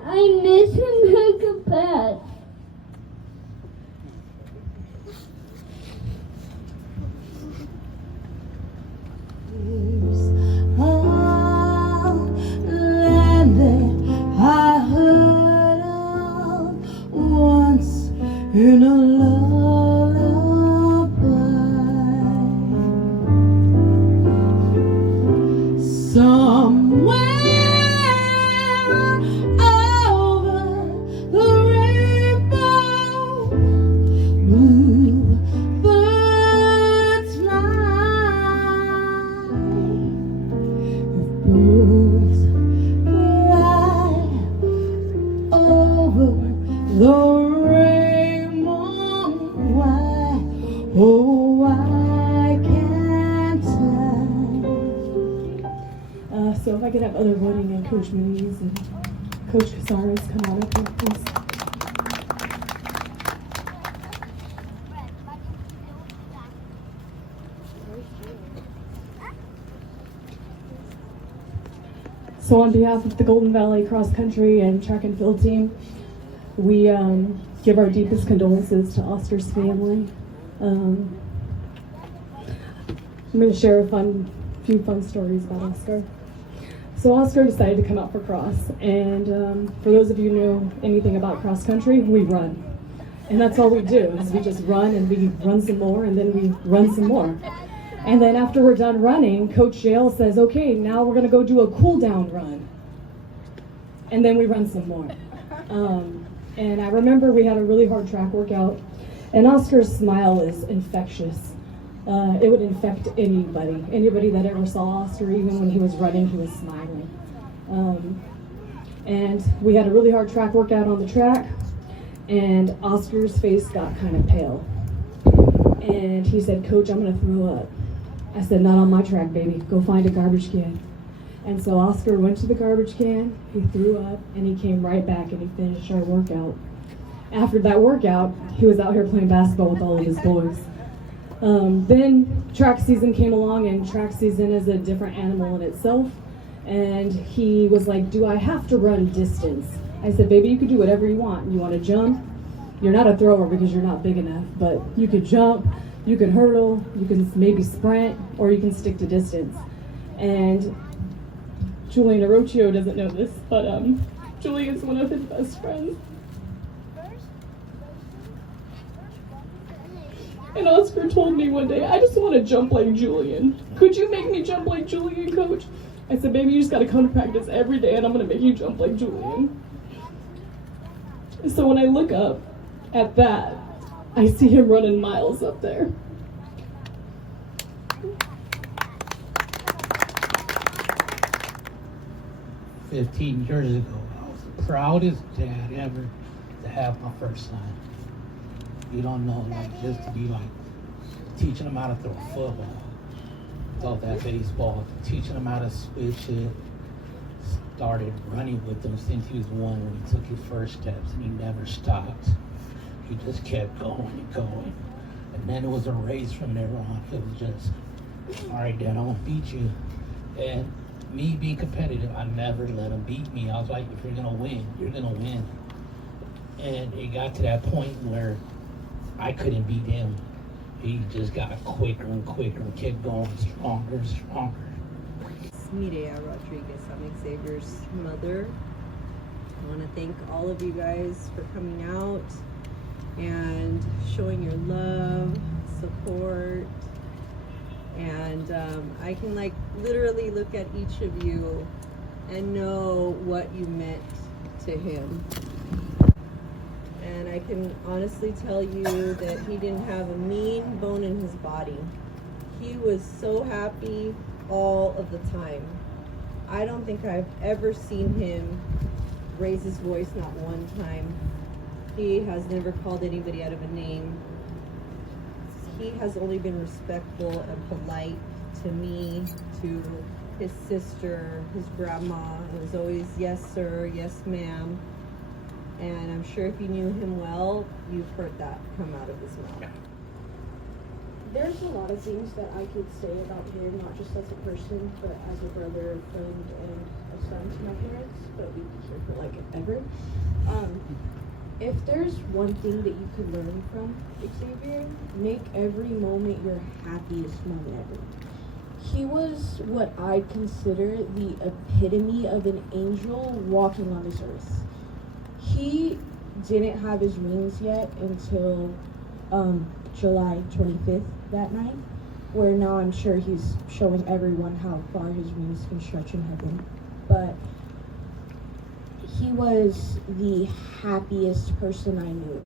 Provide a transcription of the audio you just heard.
I miss him like a pet. Land that I heard of once in a lullaby. Somewhere over the rainbow, blue birds fly. Birds fly over the rainbow. Why, oh, why can't I? So if I could have other voting and Coach Mooney's and Coach Casares come on up here, please. So on behalf of the Golden Valley Cross Country and Track and Field team, we give our deepest condolences to Oscar's family. I'm going to share a few fun stories about Oscar. So Oscar decided to come out for cross, and for those of you who know anything about cross country, we run. And that's all we do, is we just run and we run some more and then we run some more. And then after we're done running, Coach Yale says, okay, now we're gonna go do a cool down run. And then we run some more. And I remember we had a really hard track workout, and Oscar's smile is infectious. It would infect anybody that ever saw Oscar. Even when he was running, he was smiling. And we had a really hard track workout on the track, and Oscar's face got kind of pale. And he said, Coach, I'm gonna throw up. I said, not on my track, baby. Go find a garbage can. And so Oscar went to the garbage can, he threw up, and he came right back and he finished our workout. After that workout, he was out here playing basketball with all of his boys. Then track season came along, and track season is a different animal in itself. And he was like, do I have to run distance? I said, baby, you could do whatever you want. You want to jump? You're not a thrower because you're not big enough, but you could jump, you can hurdle, you can maybe sprint, or you can stick to distance. And Julian Orochio doesn't know this, but Julian is one of his best friends. And Oscar told me one day, I just want to jump like Julian. Could you make me jump like Julian, Coach? I said, baby, you just got to come to practice every day and I'm going to make you jump like Julian. So when I look up at that, I see him running miles up there. "15 years ago, I was the proudest dad ever to have my first son. You don't know, like, just to be like teaching him how to throw football, throw that baseball, teaching him how to switch it. Started running with him since he was 1 when he took his first steps, and he never stopped. He just kept going and going. And then it was a race from there on. It was just, all right, Dad, I'm gonna beat you. And me being competitive, I never let him beat me. I was like, if you're gonna win, you're gonna win. And it got to that point where I couldn't beat him. He just got quicker and quicker and kept going stronger and stronger. Merced Rodriguez, I'm Xavier's mother. I want to thank all of you guys for coming out and showing your love, support, and I can like literally look at each of you and know what you meant to him. And I can honestly tell you that he didn't have a mean bone in his body. He was so happy all of the time. I don't think I've ever seen him raise his voice, not one time. He has never called anybody out of a name. He has only been respectful and polite to me, to his sister, his grandma. It was always yes sir, yes ma'am. And I'm sure if you knew him well, you've heard that come out of his mouth. There's a lot of things that I could say about him, not just as a person, but as a brother, friend, and a son to my parents, but we've been here for like ever. If there's one thing that you could learn from Xavier, make every moment your happiest moment ever. He was what I'd consider the epitome of an angel walking on this earth. He didn't have his wings yet until July 25th that night, where now I'm sure he's showing everyone how far his wings can stretch in heaven. But he was the happiest person I knew.